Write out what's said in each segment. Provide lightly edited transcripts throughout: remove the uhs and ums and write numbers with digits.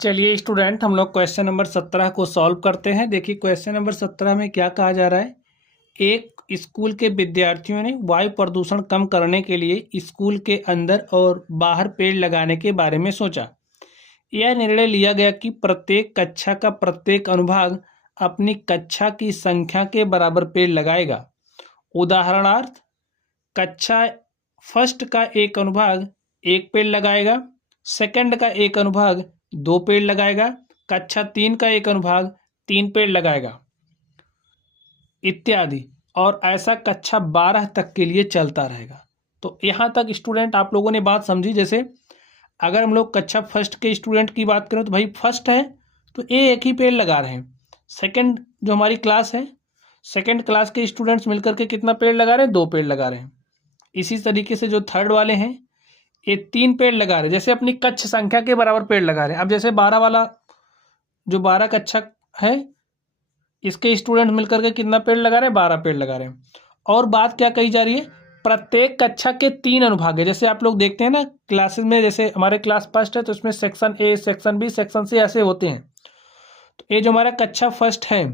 चलिए स्टूडेंट, हम लोग क्वेश्चन नंबर 17 को सॉल्व करते हैं। देखिए क्वेश्चन नंबर 17 में क्या कहा जा रहा है। एक स्कूल के विद्यार्थियों ने वायु प्रदूषण कम करने के लिए स्कूल के अंदर और बाहर पेड़ लगाने के बारे में सोचा। यह निर्णय लिया गया कि प्रत्येक कक्षा का प्रत्येक अनुभाग अपनी कक्षा की संख्या के बराबर पेड़ लगाएगा। उदाहरणार्थ, कक्षा फर्स्ट का एक अनुभाग एक पेड़ लगाएगा, सेकंड का एक अनुभाग दो पेड़ लगाएगा, कक्षा 3 का एक अनुभाग 3 पेड़ लगाएगा इत्यादि। और ऐसा कक्षा 12 तक के लिए चलता रहेगा। तो यहाँ तक स्टूडेंट आप लोगों ने बात समझी। जैसे अगर हम लोग कक्षा फर्स्ट के स्टूडेंट की बात करें तो भाई फर्स्ट है तो ये एक ही पेड़ लगा रहे हैं। सेकंड जो हमारी क्लास है, सेकंड क्लास के स्टूडेंट्स मिलकर के कितना पेड़ लगा रहे हैं? दो पेड़ लगा रहे हैं। इसी तरीके से जो थर्ड वाले हैं ये 3 पेड़ लगा रहे हैं, जैसे अपनी कक्ष संख्या के बराबर पेड़ लगा रहे हैं। अब जैसे 12 वाला जो 12 कक्षा है इसके स्टूडेंट मिलकर के कितना पेड़ लगा रहे हैं? 12 पेड़ लगा रहे हैं। और बात क्या कही जा रही है? प्रत्येक कक्षा के 3 अनुभाग है। जैसे आप लोग देखते हैं ना क्लासेस में, जैसे हमारे क्लास फर्स्ट है तो इसमें section A, section B, section C ऐसे होते हैं। तो ये जो हमारा कक्षा फर्स्ट है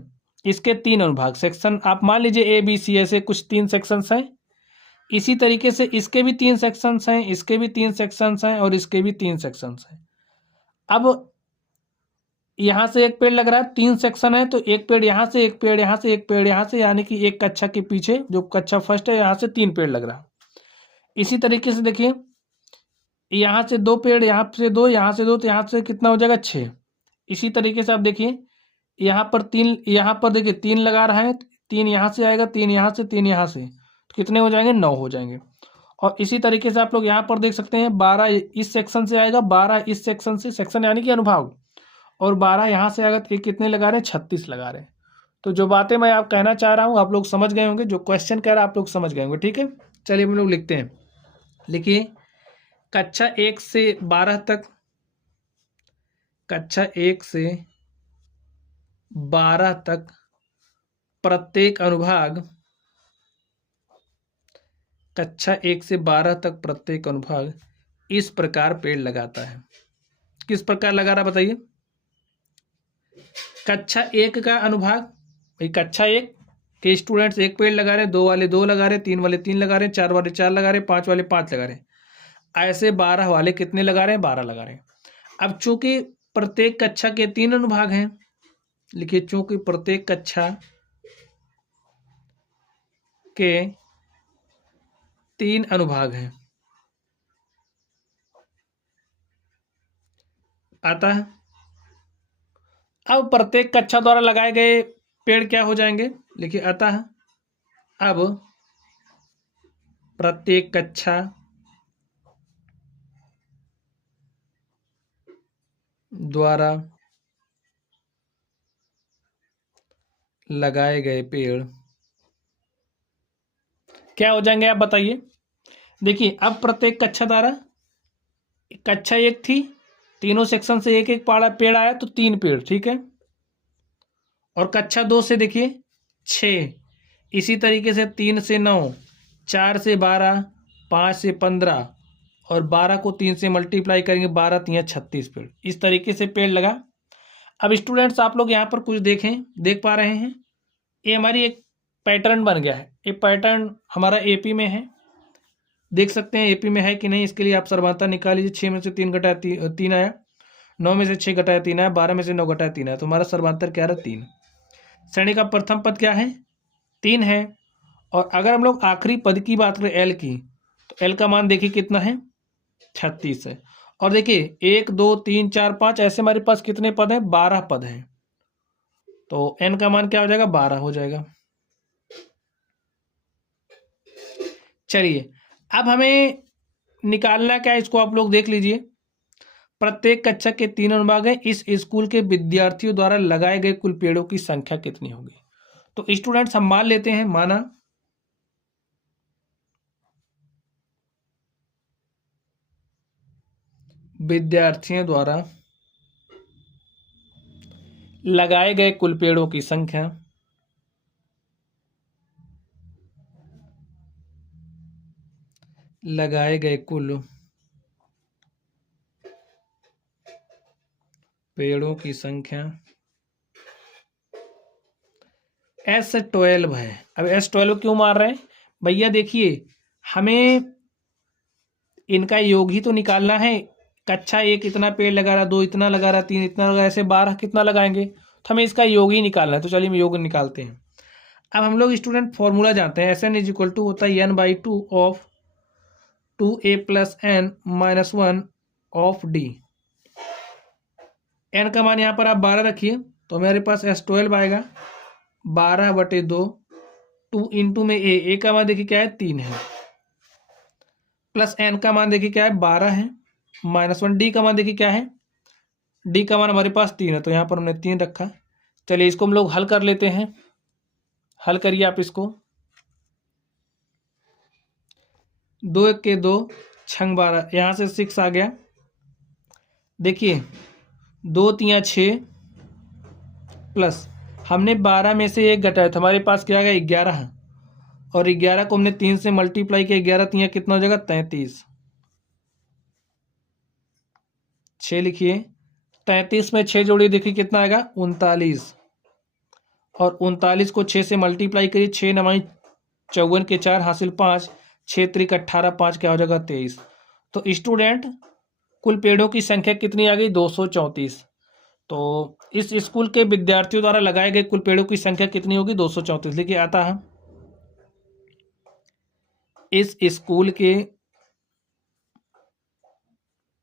इसके 3 अनुभाग सेक्शन, आप मान लीजिए ए बी सी, ऐसे कुछ 3 सेक्शंस हैं। इसी तरीके से इसके भी 3 सेक्शंस हैं, इसके भी 3 सेक्शंस हैं और इसके भी 3 सेक्शंस हैं। अब यहाँ से एक पेड़ लग रहा है, 3 सेक्शन है तो एक पेड़ यहाँ से, एक पेड़ यहाँ से, एक पेड़ यहाँ से, यानी कि एक कक्षा के पीछे जो कक्षा फर्स्ट है यहाँ से 3 पेड़ लग रहा है। इसी तरीके से देखिए यहाँ से 2 पेड़, यहाँ से 2, यहाँ से 2, तो यहाँ से कितना हो जाएगा? 6। इसी तरीके से आप देखिए यहाँ पर 3, यहाँ पर देखिए 3 लगा रहा है, 3 यहाँ से आएगा, 3 यहाँ से, 3 यहाँ से, तो कितने हो जाएंगे? 9 हो जाएंगे। और इसी तरीके से आप लोग यहाँ पर देख सकते हैं 12 इस सेक्शन से आएगा, 12 इस सेक्शन से, सेक्शन यानी कि अनुभाग, और 12 यहाँ से आएगा, तो ये कितने लगा रहे हैं? 36 लगा रहे हैं। तो जो बातें मैं आप कहना चाह रहा हूँ आप लोग समझ गए होंगे, जो क्वेश्चन कह रहा है आप लोग समझ गए होंगे। ठीक है, चलिए हम लोग लिखते हैं। लिखिए कक्षा 1 से 12 तक, कक्षा 1 से 12 तक प्रत्येक अनुभाग, कक्षा 1 से 12 तक प्रत्येक अनुभाग इस प्रकार पेड़ लगाता है। किस प्रकार लगा रहा बताइए? कक्षा 1 का अनुभाग, भाई कक्षा 1 के स्टूडेंट्स एक पेड़ लगा रहे हैं, 2 वाले 2 लगा रहे हैं, 3 वाले 3 लगा रहे हैं, 4 वाले 4 लगा रहे हैं, 5 वाले 5 लगा रहे हैं। ऐसे 12 वाले कितने लगा रहे हैं? 12 लगा रहे हैं। अब चूंकि प्रत्येक कक्षा के 3 अनुभाग हैं, लिखिए चूंकि प्रत्येक कक्षा के 3 अनुभाग हैं, अतः अब प्रत्येक कक्षा द्वारा लगाए गए पेड़ क्या हो जाएंगे? लिखिए अतः अब प्रत्येक कक्षा द्वारा लगाए गए पेड़ क्या हो जाएंगे? आप बताइए। देखिए अब प्रत्येक कक्षा द्वारा, कक्षा 1 थी, तीनों सेक्शन से एक एक पेड़ आया तो 3 पेड़, ठीक है। और कक्षा 2 से देखिए 6, इसी तरीके से 3 से 9, 4 से 12, 5 से 15 और 12 को 3 से मल्टीप्लाई करेंगे, 12 3 36 पेड़। इस तरीके से पेड़ लगा। अब स्टूडेंट्स आप लोग यहाँ पर कुछ देख पा रहे हैं, ये हमारी एक पैटर्न बन गया है। ये पैटर्न हमारा एपी में है, देख सकते हैं एपी में है कि नहीं। इसके लिए आप सर्वांतर निकाल लीजिए। 6 में से 3 घटाया 3 आया, 9 में से 6 घटाया 3 आया, 12 में से 9 घटाया 3 आया, तो हमारा सर्वांतर क्या रहा? 3। श्रेणी का प्रथम पद क्या है? 3 है। और अगर हम लोग आखिरी पद की बात करें एल की, तो एल का मान देखिए कितना है? 36 है। और देखिए 1 2 3 4 5 ऐसे हमारे पास कितने पद हैं? 12 पद हैं। तो एन का मान क्या हो जाएगा? 12 हो जाएगा। चलिए अब हमें निकालना क्या है, इसको आप लोग देख लीजिए। प्रत्येक कक्षा के 3 अनुभाग हैं, इस स्कूल के विद्यार्थियों द्वारा लगाए गए कुल पेड़ों की संख्या कितनी होगी? तो स्टूडेंट्स हम मान लेते हैं, माना विद्यार्थियों द्वारा लगाए गए कुल पेड़ों की संख्या लगाए गए कुल पेड़ों की संख्या S12 है। अब S12 क्यों मार रहे हैं भैया? देखिए, हमें इनका योग ही तो निकालना है। कक्षा 1 इतना पेड़ लगा रहा, 2 इतना लगा रहा, 3 इतना लगा, ऐसे 12 कितना लगाएंगे? तो हमें इसका योग ही निकालना है। तो चलिए हम योग निकालते हैं। अब हम लोग स्टूडेंट फॉर्मूला जानते हैं, SN इज इक्वल टू होता है n/2 of 2a + n - 1 of d। n का मान यहाँ पर आप 12 रखिए, तो मेरे पास S12 आएगा 12/2। 2 इंटू में a का मान देखिए क्या है, 3 है, प्लस n का मान देखिए क्या है, 12 है, -1। d का मान देखिए क्या है, d का मान हमारे पास 3 है, तो यहाँ पर हमने 3 रखा। चलिए इसको हम लोग हल कर लेते हैं। हल करिए आप इसको। 2 1 के 2 6 12, यहाँ से 6 आ गया। देखिए 2 3 6 प्लस हमने 12 में से 1 घटाया तो हमारे पास क्या आ गया, 11। और 11 को हमने 3 से मल्टीप्लाई किया, 11 3 कितना हो जाएगा, 33। 6 लिखिए, 33 में 6 जोड़िए, देखिए कितना आएगा, 39। और 39 को 6 से मल्टीप्लाई करिए, 6 9 54 के 4 हासिल 5, 6 3 18, 5 क्या हो जाएगा, 23। तो स्टूडेंट कुल पेड़ों की संख्या कितनी आ गई, 234। तो इस स्कूल के विद्यार्थियों द्वारा लगाए गए कुल पेड़ों की संख्या कितनी होगी, 234। लिखिए आता है, इस स्कूल के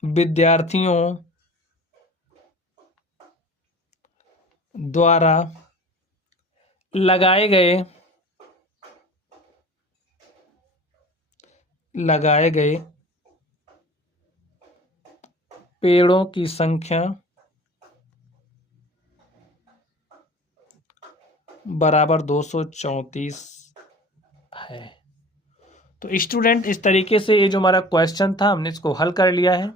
विद्यार्थियों द्वारा लगाए गए पेड़ों की संख्या बराबर 234 है। तो स्टूडेंट इस तरीके से ये जो हमारा क्वेश्चन था हमने इसको हल कर लिया है।